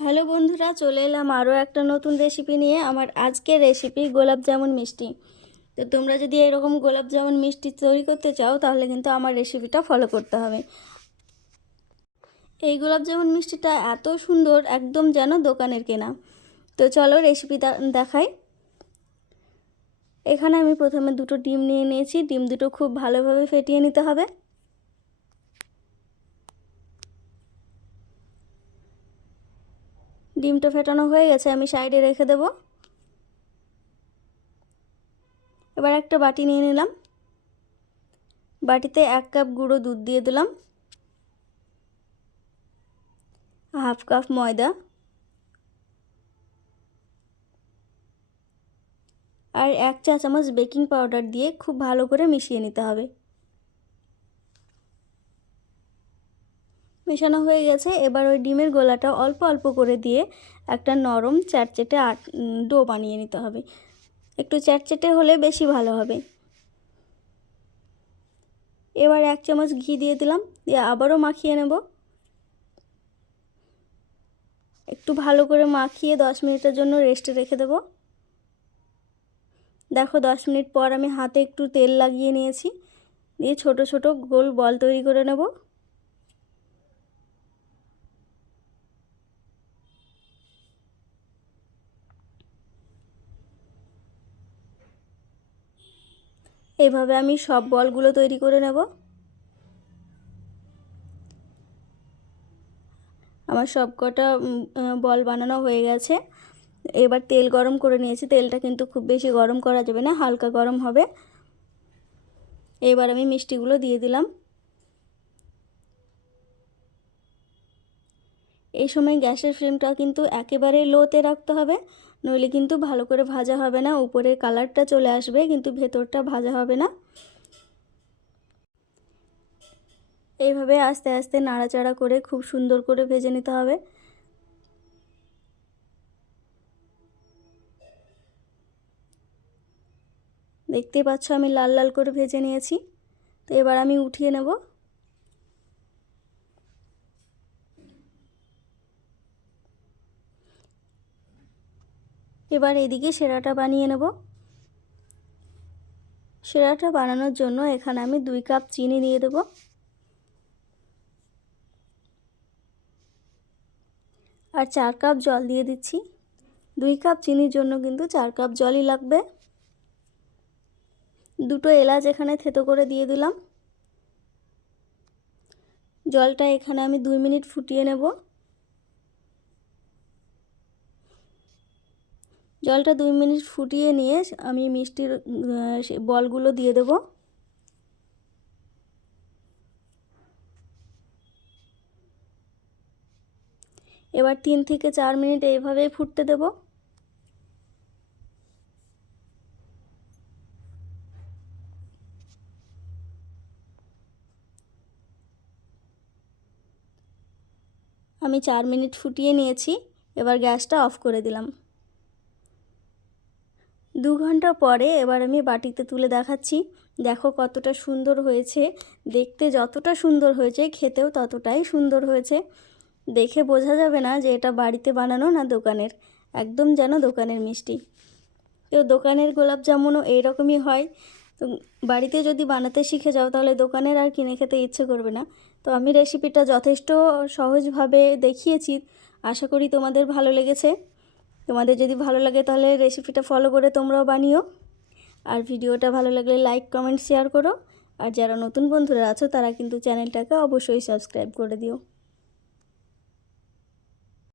Hello বন্ধুরা, চলে এলাম আরও একটা নতুন রেসিপি নিয়ে। আমার আজকের রেসিপি গোলাপ জামুন মিষ্টি। তো তোমরা যদি এরকম গোলাপ জামুন মিষ্টি তৈরি করতে চাও তাহলে কিন্তু আমার রেসিপিটা ফলো করতে হবে। এই গোলাপ জামুন মিষ্টিটা এত সুন্দর, একদম যেন দোকানের কেনা। তো চলো রেসিপি দেখাই। এখানে আমি প্রথমে দুটো ডিম নিয়ে নিয়েছি। ডিম দুটো খুব ভালোভাবে ফেটিয়ে নিতে হবে। ডিমটা ফেটানো হয়ে গেছে, আমি সাইডে রেখে দেব। এবার একটা বাটি নিয়ে নিলাম। বাটিতে 1 কাপ গুঁড়ো দুধ দিয়ে দিলাম, হাফ কাপ ময়দা আর 1 চা চামচ বেকিং পাউডার দিয়ে খুব ভালো করে মিশিয়ে নিতে হবে। মেশানো হয়ে গেছে। এবার ওই ডিমের গোলাটা অল্প অল্প করে দিয়ে একটা নরম চ্যাটচেটে ডো বানিয়ে নিতে হবে। একটু চ্যাটচেটে হলে বেশি ভালো হবে। এবার 1 চামচ ঘি দিয়ে দিলাম, দিয়ে আবারও মাখিয়ে নেব। একটু ভালো করে মাখিয়ে 10 মিনিটের জন্য রেস্টে রেখে দেব। দেখো 10 মিনিট পর আমি হাতে একটু তেল লাগিয়ে নিয়েছি, দিয়ে ছোট ছোট গোল বল তৈরি করে নেব। এইভাবে আমি সব বলগুলো তৈরি করে নেব। আমার সব কটা বল বানানো হয়ে গেছে। এবার তেল গরম করে নিয়েছি। তেলটা কিন্তু খুব বেশি গরম করা যাবে না, হালকা গরম হবে। এবার আমি মিষ্টিগুলো দিয়ে দিলাম। এই সময় গ্যাসের ফ্লেমটা কিন্তু একেবারে লোতে রাখতে হবে, নইলে কিন্তু ভালো করে ভাজা হবে না। উপরের কালারটা চলে আসবে কিন্তু ভেতরটা ভাজা হবে না। এইভাবে আস্তে আস্তে নাড়াচাড়া করে খুব সুন্দর করে ভেজে নিতে হবে। দেখতেই পাচ্ছ আমি লাল লাল করে ভেজে নিয়েছি। তো এবার আমি উঠিয়ে নেব। এবার এদিকে সেরাটা বানিয়ে নেব। সেরাটা বানানোর জন্য এখানে আমি 2 কাপ চিনি দিয়ে দেব, আর 4 কাপ জল দিয়ে দিচ্ছি। 2 কাপ চিনির জন্য কিন্তু 4 কাপ জলই লাগবে। দুটো এলাচ এখানে থেতো করে দিয়ে দিলাম। জলটা এখানে আমি 2 মিনিট ফুটিয়ে নেব। জলটা 2 মিনিট ফুটিয়ে নিয়ে আমি মিষ্টির বলগুলো দিয়ে দেব। এবার 3 থেকে 4 মিনিট এইভাবেই ফুটতে দেব। আমি 4 মিনিট ফুটিয়ে নিয়েছি। এবার গ্যাসটা অফ করে দিলাম। 2 ঘন্টা পরে এবার আমি বাটিতে তুলে দেখাচ্ছি। দেখো কতটা সুন্দর হয়েছে। দেখতে যতটা সুন্দর হয়েছে খেতেও ততটাই সুন্দর হয়েছে। দেখে বোঝা যাবে না যে এটা বাড়িতে বানানো না দোকানের, একদম যেন দোকানের মিষ্টি। তো দোকানের গোলাপ জামুনও এইরকমই হয়। তো বাড়িতে যদি বানাতে শিখে যাও তাহলে দোকানের আর কিনে খেতে ইচ্ছে করবে না। তো আমি রেসিপিটা যথেষ্ট সহজভাবে দেখিয়েছি, আশা করি তোমাদের ভালো লেগেছে। তোমাদের যদি ভালো লাগে তাহলে রেসিপিটা ফলো করে তোমরাও বানিও। আর ভিডিওটা ভালো লাগলে লাইক কমেন্ট শেয়ার করো। আর যারা নতুন বন্ধুরা আছো তারা কিন্তু চ্যানেলটাকে অবশ্যই সাবস্ক্রাইব করে দিও।